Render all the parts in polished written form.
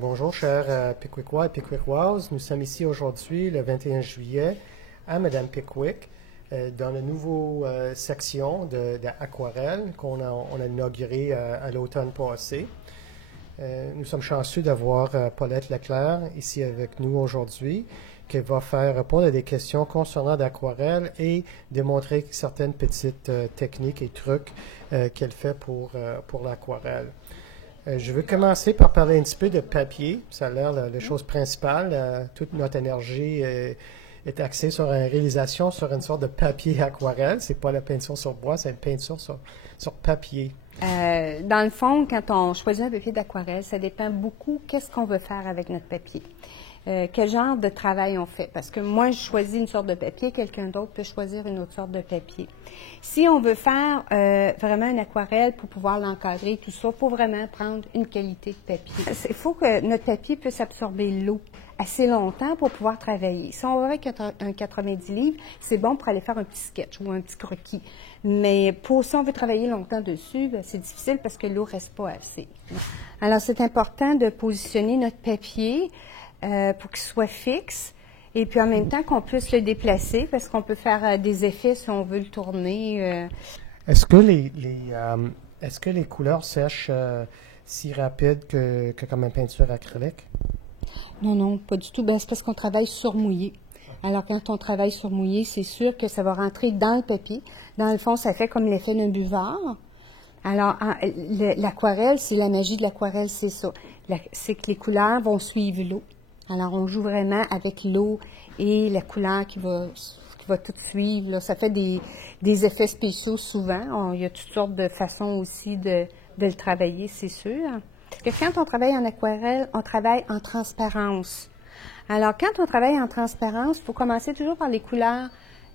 Bonjour, chers Pickwickois et Pickwickwoises. Nous sommes ici aujourd'hui, le 21 juillet, à Madame Pickwick, dans la nouvelle section d'aquarelle qu'on a inaugurée à l'automne passé. Nous sommes chanceux d'avoir Paulette Leclerc ici avec nous aujourd'hui, qui va faire répondre à des questions concernant l'aquarelle et démontrer certaines petites techniques et trucs qu'elle fait pour l'aquarelle. Je veux commencer par parler un petit peu de papier. Ça a l'air la chose principale. Toute notre énergie est axée sur une réalisation sur une sorte de papier aquarelle. C'est pas la peinture sur bois, c'est une peinture sur papier. Dans le fond, quand on choisit un papier d'aquarelle, ça dépend beaucoup qu'est-ce qu'on veut faire avec notre papier. Quel genre de travail on fait. Parce que moi, je choisis une sorte de papier, quelqu'un d'autre peut choisir une autre sorte de papier. Si on veut faire vraiment une aquarelle pour pouvoir l'encadrer, tout ça, il faut vraiment prendre une qualité de papier. Il faut que notre papier puisse absorber l'eau assez longtemps pour pouvoir travailler. Si on va avec un 90 livres, c'est bon pour aller faire un petit sketch ou un petit croquis. Mais si on veut travailler longtemps dessus, c'est difficile parce que l'eau ne reste pas assez. Alors, c'est important de positionner notre papier pour qu'il soit fixe et puis en même temps qu'on puisse le déplacer parce qu'on peut faire des effets si on veut le tourner. Est-ce que les couleurs sèchent si rapide que comme une peinture acrylique? Non, non, pas du tout. C'est parce qu'on travaille sur mouillé. Alors, quand on travaille sur mouillé, c'est sûr que ça va rentrer dans le papier. Dans le fond, ça fait comme l'effet d'un buvard. Alors, l'aquarelle, c'est la magie de l'aquarelle, c'est ça. C'est que les couleurs vont suivre l'eau. Alors, on joue vraiment avec l'eau et la couleur qui va tout suivre. Là. Ça fait des effets spéciaux souvent. Il y a toutes sortes de façons aussi de le travailler, c'est sûr. Parce que quand on travaille en aquarelle, on travaille en transparence. Alors, quand on travaille en transparence, il faut commencer toujours par les couleurs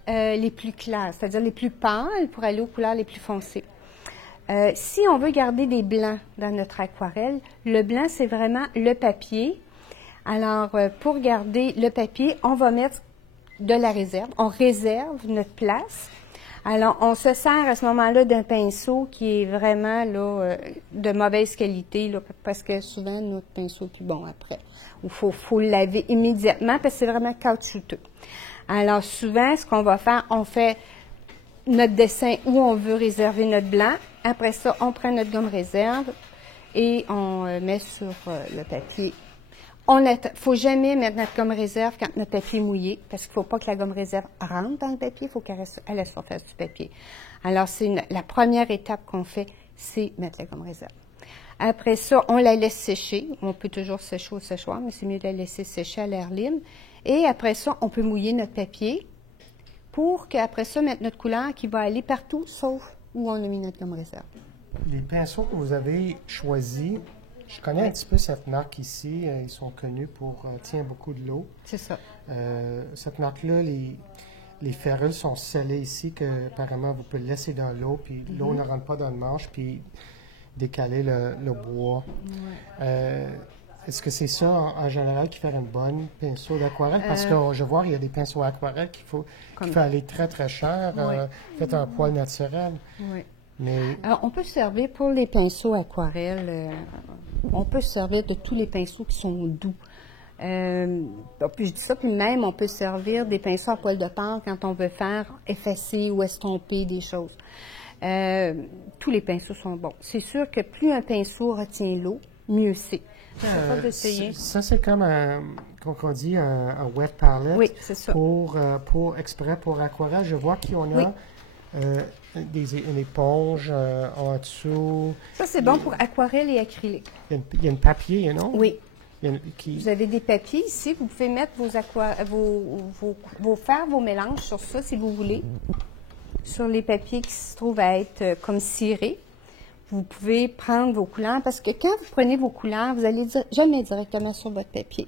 les plus claires, c'est-à-dire les plus pâles pour aller aux couleurs les plus foncées. Si on veut garder des blancs dans notre aquarelle, le blanc, c'est vraiment le papier. Alors, pour garder le papier, on va mettre de la réserve. On réserve notre place. Alors, on se sert à ce moment-là d'un pinceau qui est vraiment là, de mauvaise qualité, là, parce que souvent, notre pinceau est plus bon après. Il faut le laver immédiatement parce que c'est vraiment caoutchouteux. Alors, souvent, ce qu'on va faire, on fait notre dessin où on veut réserver notre blanc. Après ça, on prend notre gomme réserve et on met sur le papier. Il ne faut jamais mettre notre gomme réserve quand notre papier est mouillé, parce qu'il ne faut pas que la gomme réserve rentre dans le papier, il faut qu'elle reste à la surface du papier. Alors, la première étape qu'on fait, c'est mettre la gomme réserve. Après ça, on la laisse sécher. On peut toujours sécher au séchoir, mais c'est mieux de la laisser sécher à l'air libre. Et après ça, on peut mouiller notre papier pour qu'après ça, mettre notre couleur qui va aller partout, sauf où on a mis notre gomme réserve. Les pinceaux que vous avez choisis, je connais un petit peu cette marque ici. Ils sont connus pour tient beaucoup de l'eau. C'est ça. Cette marque-là, les ferrules sont scellées ici, que apparemment vous pouvez le laisser dans l'eau, puis l'eau ne rentre pas dans le manche, puis décaler le bois. Ouais. Est-ce que c'est ça, en général, qui fait une bonne pinceau d'aquarelle? Parce que je vois qu'il y a des pinceaux aquarelles qu'il faut aller très, très cher, fait en poil naturel. Oui. Mais... Alors, on peut se servir pour les pinceaux aquarelles, on peut se servir de tous les pinceaux qui sont doux. Puis je dis ça, puis même on peut se servir des pinceaux à poil de porc quand on veut faire effacer ou estomper des choses. Tous les pinceaux sont bons. C'est sûr que plus un pinceau retient l'eau, mieux c'est. Ça, c'est comme qu'on dit un wet palette. Oui, c'est ça. Exprès pour aquarelle. Je vois qu'on a une éponge en dessous. Ça, c'est bon pour aquarelle et acrylique. Il y a un papier, non? Oui. Vous avez des papiers ici. Vous pouvez mettre faire vos mélanges sur ça, si vous voulez. Sur les papiers qui se trouvent à être comme cirés. Vous pouvez prendre vos couleurs, parce que quand vous prenez vos couleurs, vous allez jamais directement sur votre papier.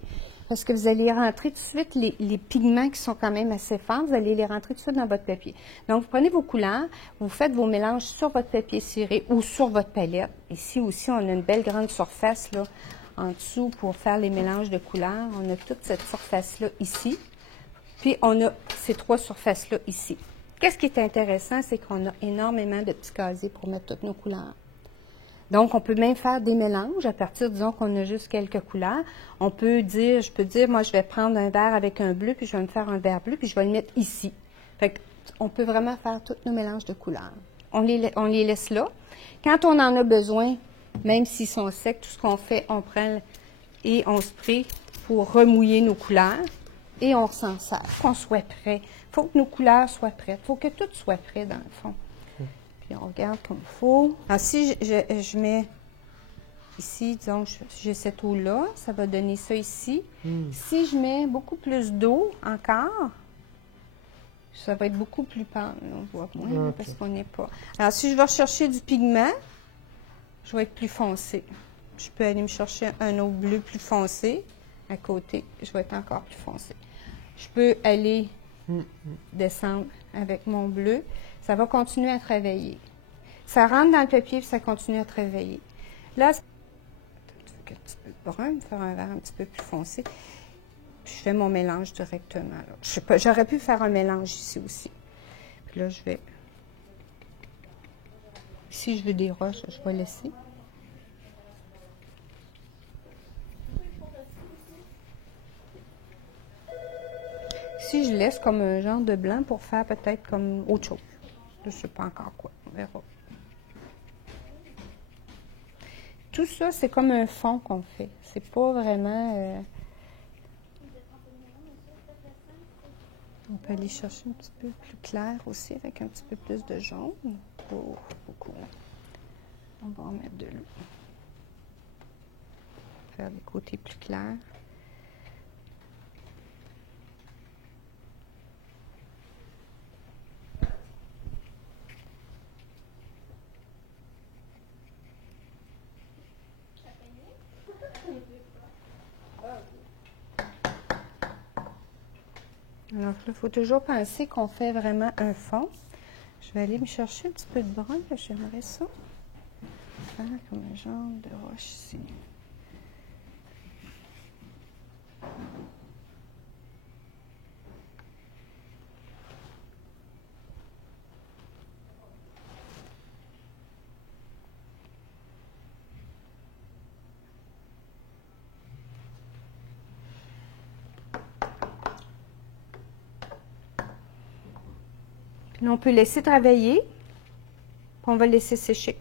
Parce que vous allez rentrer tout de suite les pigments qui sont quand même assez forts, vous allez les rentrer tout de suite dans votre papier. Donc, vous prenez vos couleurs, vous faites vos mélanges sur votre papier ciré ou sur votre palette. Ici aussi, on a une belle grande surface là, en dessous pour faire les mélanges de couleurs. On a toute cette surface-là ici. Puis, on a ces trois surfaces-là ici. Qu'est-ce qui est intéressant, c'est qu'on a énormément de petits casiers pour mettre toutes nos couleurs. Donc, on peut même faire des mélanges à partir, disons qu'on a juste quelques couleurs. On peut dire, je peux dire, moi, je vais prendre un verre avec un bleu, puis je vais me faire un verre bleu, puis je vais le mettre ici. Fait qu'on peut vraiment faire tous nos mélanges de couleurs. On les laisse là. Quand on en a besoin, même s'ils sont secs, tout ce qu'on fait, on prend et on spray pour remouiller nos couleurs et on s'en sert, qu'on soit prêt. Il faut que nos couleurs soient prêtes. Il faut que tout soit prêt, dans le fond. Puis on regarde comme il faut. Alors, si je mets ici, disons, j'ai cette eau-là, ça va donner ça ici. Si je mets beaucoup plus d'eau encore, ça va être beaucoup plus pâle. On voit moins là, parce qu'on n'est pas. Alors, si je vais rechercher du pigment, je vais être plus foncé. Je peux aller me chercher un autre bleu plus foncé à côté. Je vais être encore plus foncé. Je peux aller descendre avec mon bleu. Ça va continuer à travailler. Ça rentre dans le papier et ça continue à travailler. Là, un petit peu brun, faire un verre un petit peu plus foncé. Puis je fais mon mélange directement. J'aurais pu faire un mélange ici aussi. Puis là, je vais... Si je veux des roches, je vais laisser. Si je laisse comme un genre de blanc pour faire peut-être comme autre chose. Je ne sais pas encore quoi. On verra. Tout ça, c'est comme un fond qu'on fait. C'est pas vraiment... On peut aller chercher un petit peu plus clair aussi, avec un petit peu plus de jaune. Oh, beaucoup. On va en mettre de l'eau. Faire des côtés plus clairs. Alors, il faut toujours penser qu'on fait vraiment un fond. Je vais aller me chercher un petit peu de brun, j'aimerais ça. Faire comme un genre de roche ici. Puis là, on peut laisser travailler, puis on va laisser sécher.